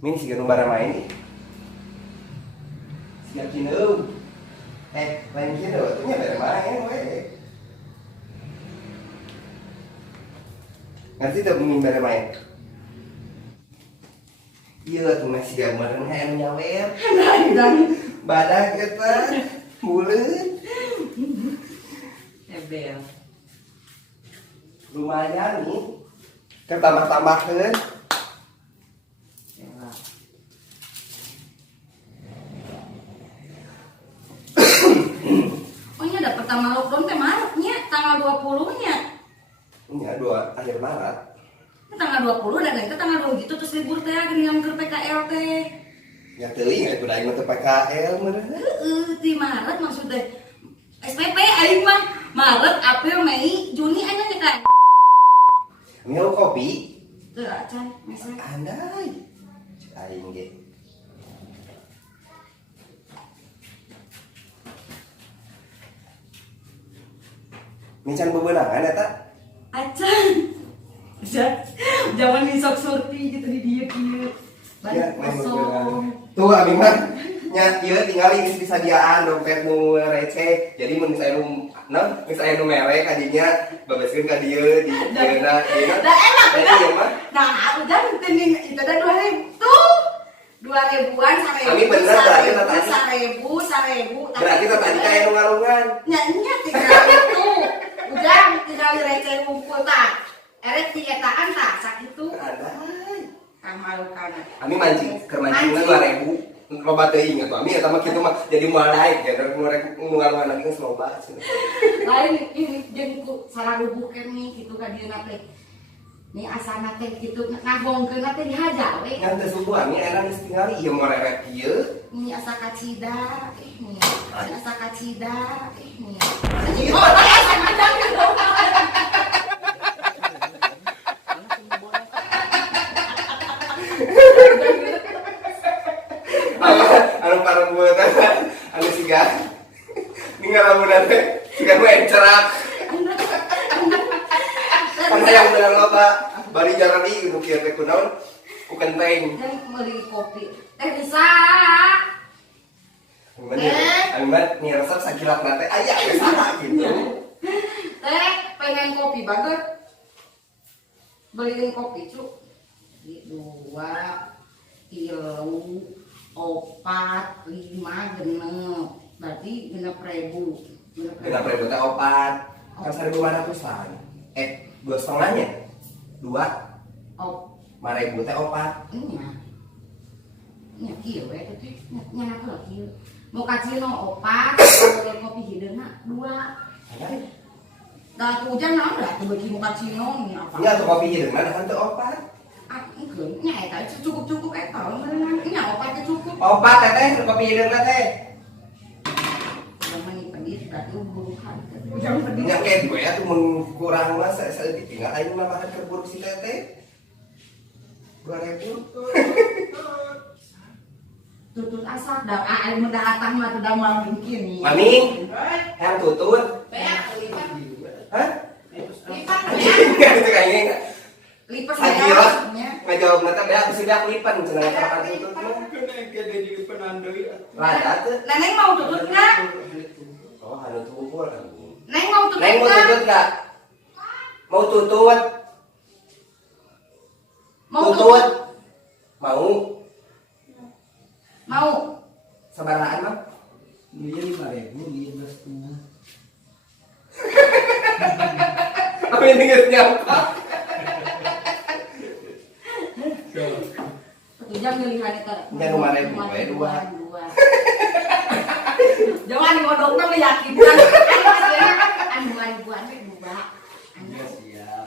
Min siga nu bara main. Siga kineum. Lain kieu atuh nya bara main we. Ngerti teu min bara main? Iya tuh masih gambaran anu nyawer. Dan Badak eta buleut. ebel. Lumayan nih. Ketambah-tambahkeun. Oh nya ada pertama lockdown teh Maretnya, tanggal 20-nya. Nya akhir Maret. Tanggal 20 dan itu tanggal 2 gitu terus libur teh gini yang ke PKL teh. Ya teuing aya kudu aing teh PKL meureun. Di Maret maksudnya SPP aing mah Maret, April, Mei, Juni aja nih kan. Minum kopi. Tuh acan, mesra. Andai. Cek aing ge. Mincan bebenangan eta? Acan. Jangan disok surti gitu di dia kieu. Ya, Banyak main kosong. bebenangan. Tuh abi mah nya ieu tinggali geus disadiaan dompet nu receh. Jadi mun misalnya nu merek kadinya babaskeun ka dieu di dieuna. Dah enak Jadi udah. ieu mah Nah, udah tening itu ada 2.000 tuh. 2.000-an, 1.000. Ami bener berarti tadi. 1.000. Berarti tadi kayak nu ngalungan. Nya tinggal itu. Udah tinggal receh kumpul tak. Erek ti etaan tak sakitu. Andai. Kamalu kana. Ami mancing, keur mancingna 2.000. Loba teuing atuh. Ami eta mah kitu mah jadi moal naik ya dari ngalungan lagi geus loba. Lain ini jeung ku salah rubukeun nih kitu ka dieu teh. Nih asana teh kitu ngagongkeun teh dihaja we. Ngan teu subuh ami enak geus tingali ieu mah reret ieu. Ini asa kacida, nih. Asa kacida, nih. Anjing. Oh, asa madang gitu. Anu parembueutan anu siga ninggal lamunan teh siga mah encerak. Kan hayang beunang loba bari jarani nu kieu teh kunaon ku kenteng. Dan meuli kopi. Bisa. Anu mah nih resep sakilak teh aya we saha gitu. Teh pengen kopi bager. Beliin kopi cuk. 2 kilo 4, 5, genep. Berarti 6.000. 6.000 teh opat. Kan 1.500-an. 2,5-nya. 2 Oh, 5.000 teh opat. nya kieu we teh nya apa kieu. Mau kacino 4, kalau kopi hideuna 2. Andai. Da hujan naon da teu beuki mau kacino nih apa. Nya tuh kopi hideung mah kan teu opat. Ah, engkeun nya eta cukup-cukup eta meureun nya 4 teh cukup. Opat teh kopi hideung teh. Zaman ini pedis berarti burukan. Jangan pedis. Nya ke gue atuh mun kurang mah saya ditinggal aing mah makan keburu si teteh. 2.000. Tutut asap dah air mendatang mah teu mau mungkin nih. Mami, yang tutut. Hah? Lipat Enggak itu kayaknya. lipat Sakira. nya. Ngajawab nanti beak bisa beak lipan cenah karakan tutut mah. Rada tuh. Neneng mau tutut enggak? Oh, anu tubur. Neng mau tutut Neng mau enggak? tutut enggak? Mau tutut? Mau Tutut? tutut? Mau? Mau. Sabaraan mah? Dia 5.000, dia 12,5. Apa ini geus nyampa? Jam ngelihat eta. Nya nu 5.000 we 2. Jangan ngodong mah meyakinkan. Anu 2.000-an we 2. Iya siap.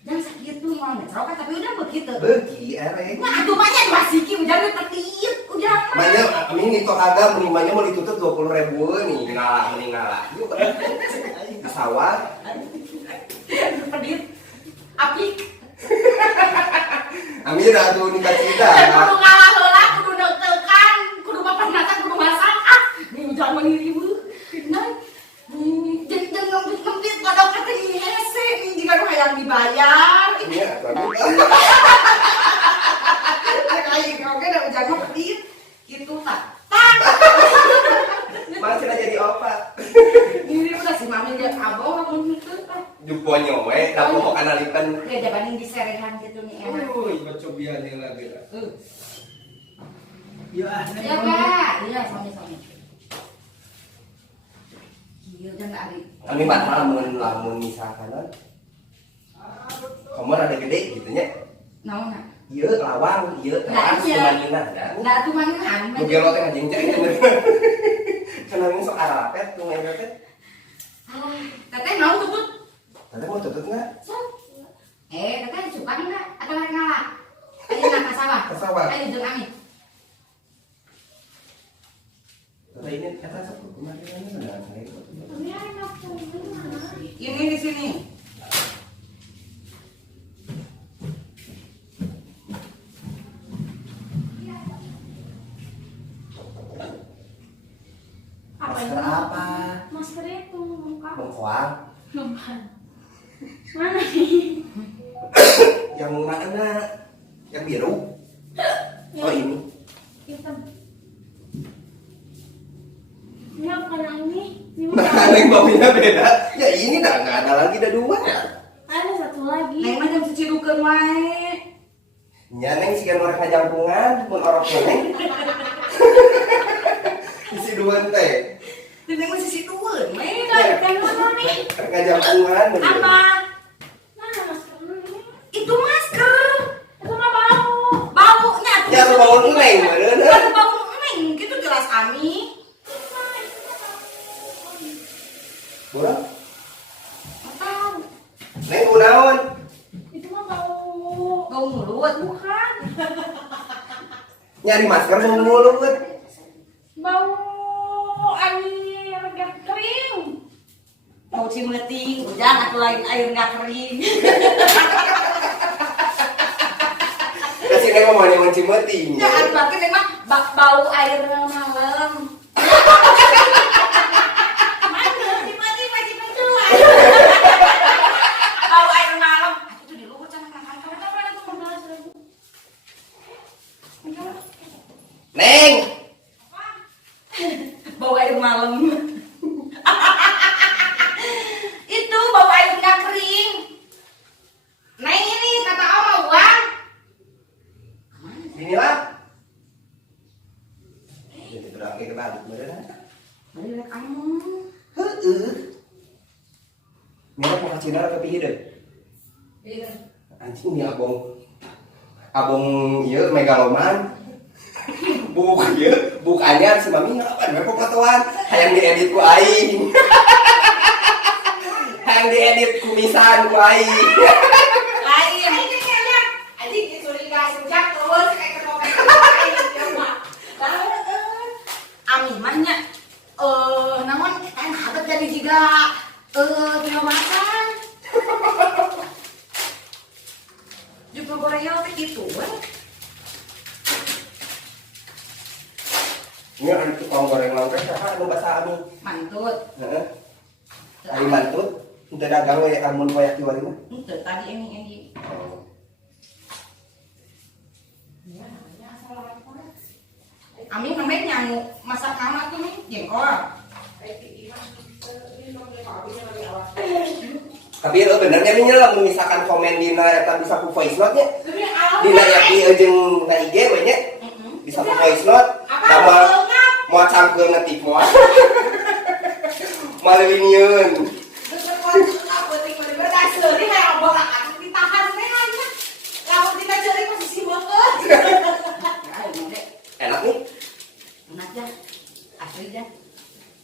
Jangan sakitu mau ngerokat tapi udah begitu. Beuki ereng. Nah, atuh mah nya wasiki ujang tetiit ujang. Banyak, amin itu kagak menimanya mau ditutup 20.000 nih, ngalah. Yuk, ke sawah. Pedit. Api. Amin udah tuh nikah cita. Kudu ngalah heula, kudu neuteulkan, kudu papanatan, kudu masak. Ah, nih ujang mah ieu. Nah, jeung ngempit godok teh hese nih jika nu hayang dibayar. Iya, tapi Kayak Duponyo we, da pokok analikeun. Ya jabaning diserehan gitu nih enak. Uy, bacobian yang lagi lah. Ya, Ya Kak, iya sami-sami. Iya dan ari. Kami batal lamun misalkan kamu ada gede gitu nya. Naonna? Ieu lawang, ieu teras kumanina dan. Da tuh mangan. Mugi lo teh ngajeng cai. Kenapa sok arapet tuh nggak teh? Teteh naon tutut? Tadi mau tutut nggak? Teteh suka enggak? Atau lari ngalah? Ayo nak ke sawah. Ke sawah. Ayo jeung Ami. Tadi ini kata satu kemarin ini benar saya. Ini di sini. Masker apa? Masker itu muka. Mengkoang. Mana nih? Yang mana? Yang biru. Oh ini. Hitam. Ini apa yang ini? Ini Nah, neng baunya beda. Ya ini dah nggak ada lagi, ada dua. ada satu lagi. Neng mah jam cidukeun wae. Ya neng sih kan orang ngajampungan, mun orang neng. Isi dua teh. Neng mah sisi dueun we. Yang mana nih? Ngajampungan. Apa? Mana maskernya ini? Itu masker. Itu mah bau. Baunya tuh. Ya bau neng, bener. Ada bau neng, gitu jelas Ami. Bola? Tahu. Neng kunaon? Itu mah bau. Bau mulut. Bukan. Nyari masker mau mulut. Bau air gak kering. Bau cimeting, hujan atau lain air nggak kering. Kasih neng mau yang mencimeti. Ya, aduh lagi memang bau air malam. Bau air malam. Itu di luar jangan makan. Neng. Bau air malam. Itu bau air nggak kering. Neng ini kata Oma uang. Inilah. Jadi berangkat ke balik, bener. Balik kamu. Heeh. Mira mau kasih darah ke hidup. Iya. Anjing ini abong ieu megaloman. Buk ieu, buk anyar si mami ngapain we popatoan? Hayang diedit ku aing. Hayang diedit kumisan ku aing. Lain. Anjing dicuriga sejak terus kayak kerokan. Ami mahnya namun kan habet jadi juga tinggal makan. Juga gorengnya teh gitu we. Ini ada tukang goreng lauknya siapa anu bahasa ami? Mantut. Heeh. Ari mantut, teu dagang we amun koyak di warina. Itu tadi ini. Oh. Ami namanya nyangu masak nama tuh nih jengkol. Tapi itu benernya ini lah misalkan komen di eta bisa ku voice note nya. Dina FB jeung na IG we nya. Bisa ku voice note. Sama mau cangkeul ngetik moal. Maliliniun. Enak nih. Enak ya, asli ya.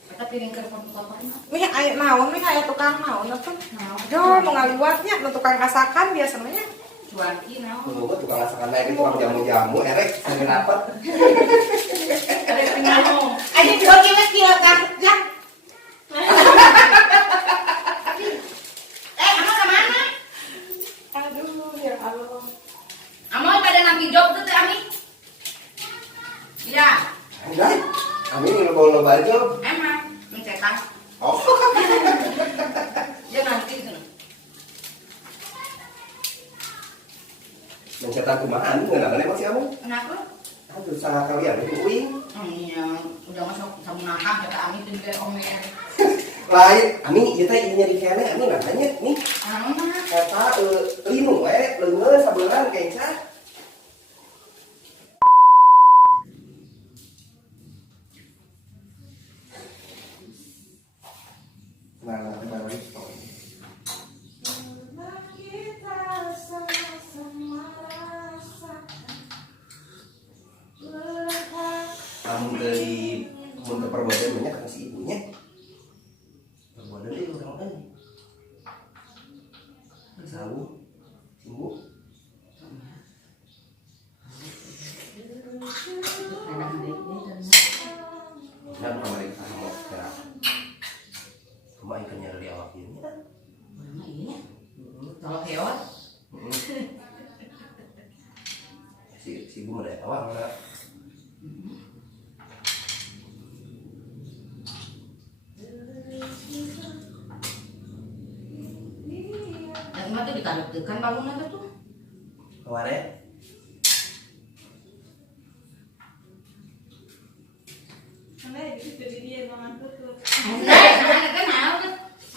Kita piring ke papa-papanya. Wih, aya naon nih aya tukang naon atuh? Jo, mau ngaliwatnya nu tukang kasakan biasanya. Cuanki naon. Tunggu tukang masakan lain tukang jamu-jamu erek sambil dapat. Ada tinggal ngomong. Ayo dua kilat kilat kan. Jak. Amal kemana? Aduh, ya Allah. Amal pada nanti job tuh Ami. Iya, Enggak. Kami ngeloba-loba aja. emang mencetak. Oh. Dia nanti tuh. Mencetak kumahan ngeundangan emang si kamu? Kenapa? Aduh sangat kalian itu uing. Iya, udah masuk sama nakam kata Ami tuh dia omer. lain ami ieu teh ieu di kene ami namanya nih Anak. eta linu we leungeun sabeulahan kenca. Nah, lagi stop. Kita sama-sama rasakan. Namun dari mun perbuatan banyak kata si ibunya. Perbuatan dia orang lain. Sabu, simbu. Dan kemarin sama gerak. Cuma ikannya dari awak ini. Mana iya? Kalau hewan. Si ibu ada awak mana? Yang mah tuh dikaduk-kadukan bangunan tuh. Kemarin Karena itu jadi dia mangan tutup. Nah, kan mau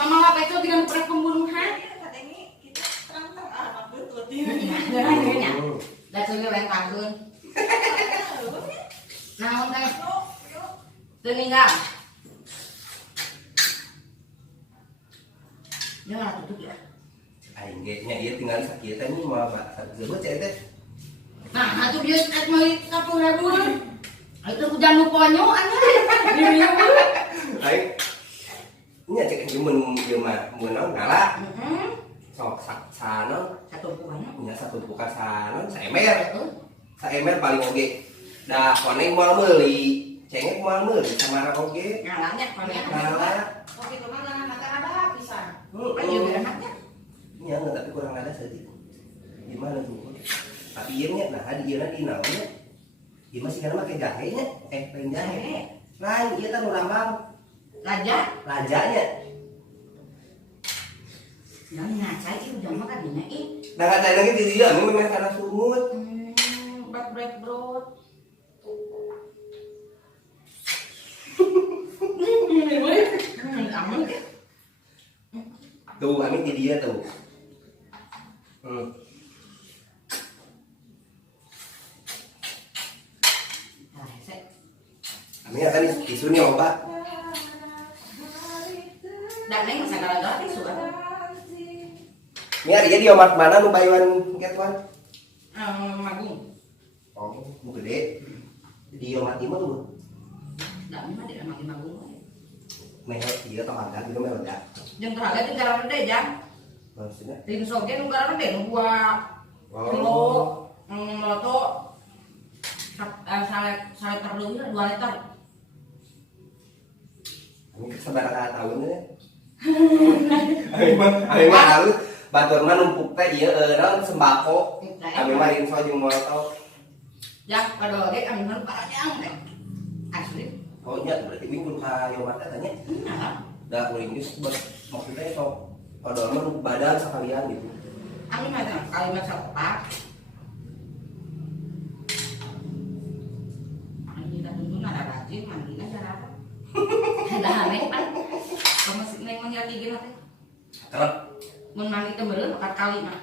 mama apa itu dengan pernah pembunuhan? Katanya kita terang-terang anak tutup. Jangan-jangan. Dah tuh yang kangen. Naon teh? Teu ninggal. Jangan tutup ya. aing ge nya ieu tinggal sakieu teh nih mah sebut cek teh. Nah, atuh dia mau kapuraburan. Itu hujan nu ponyo anya. Aing nya cek mun ieu mah mun naon ngala. Sok saksanon Satu buahnya. nya satu bukan sanon saemer. Saemer paling oge. Da koneng moal meuli, cengek moal meuli samara oge. Ngalanya koneng. Ngala. Oke, teman jangan ada pisan. Ayo enaknya. Nya enggak tapi kurang ada sedikit. Gimana tuh? Tapi ieu nya nah di ieu di naon nya? Ieu masih kana make jahe nya. Lain jahe. Lain ieu teh nu rambang. Raja. Rajanya. Yang ngacai itu jangan makan dina ih. Nah kata lagi di dia memang karena sumut. Bread bro. Aman kan? Tuh amin di dia tuh. Amin akan isu nih obat. Dan neng masa gara-gara suka. Ini dia di omat mana nu bayuan get wan? Magung. Oh, mau gede. Di omat imah tuh. Dan mah dia makin magung. Mehot dia tawagan gitu mehot ya. Jeung teraga teh gara gede jang. Maksudnya? Tim soge nu gara gede nu dua kilo. Loto. Sale terleuwih 2 liter. Ini kesabaran tahunnya. Amin mah halus. Batur mah numpuk teh ieu naon sembako. Amin mah info jeung molotov. Jak pada ge kami mah parajang teh. Asli. Oh nya berarti minggu ka yomat tanya. Nah, Da kuring geus maksudnya sok padahal mah nu badan sakalian gitu. kami mah kalimat sepak. Kita tuntun ada rajin mandinya cara apa? Ada aneh kan? Kamu sih neng menjadi gini teh. Kerap Mun mandi teh beureun 4 kali mah.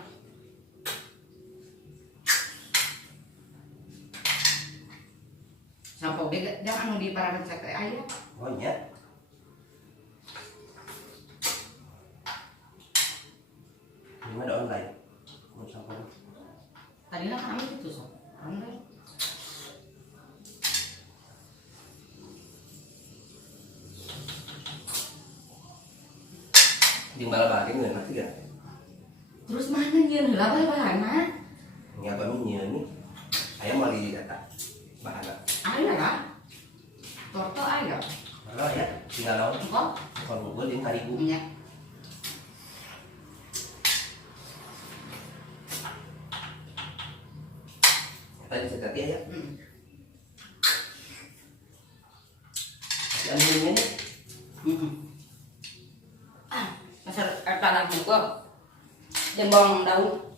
Sampo ge jangan anu di parahan cek teh aya. oh nya. Ini mah ada online. Mau sampai. Tadina kan kami gitu sok. Online. Jeung bal-bal ini nanti ya. Terus mana nyeun heula bahan-bahanna? Nya apa minyeun nih? Aya mau di data. Bahana. Aya lah. Torto aya. Kalau ya tinggal naon? Engko Kon ngugul jeung karibu. nya. Eta diseteti aya. Heeh. Si anu ini Heeh. Ah, masa tanah gua. Jeung bawang daun.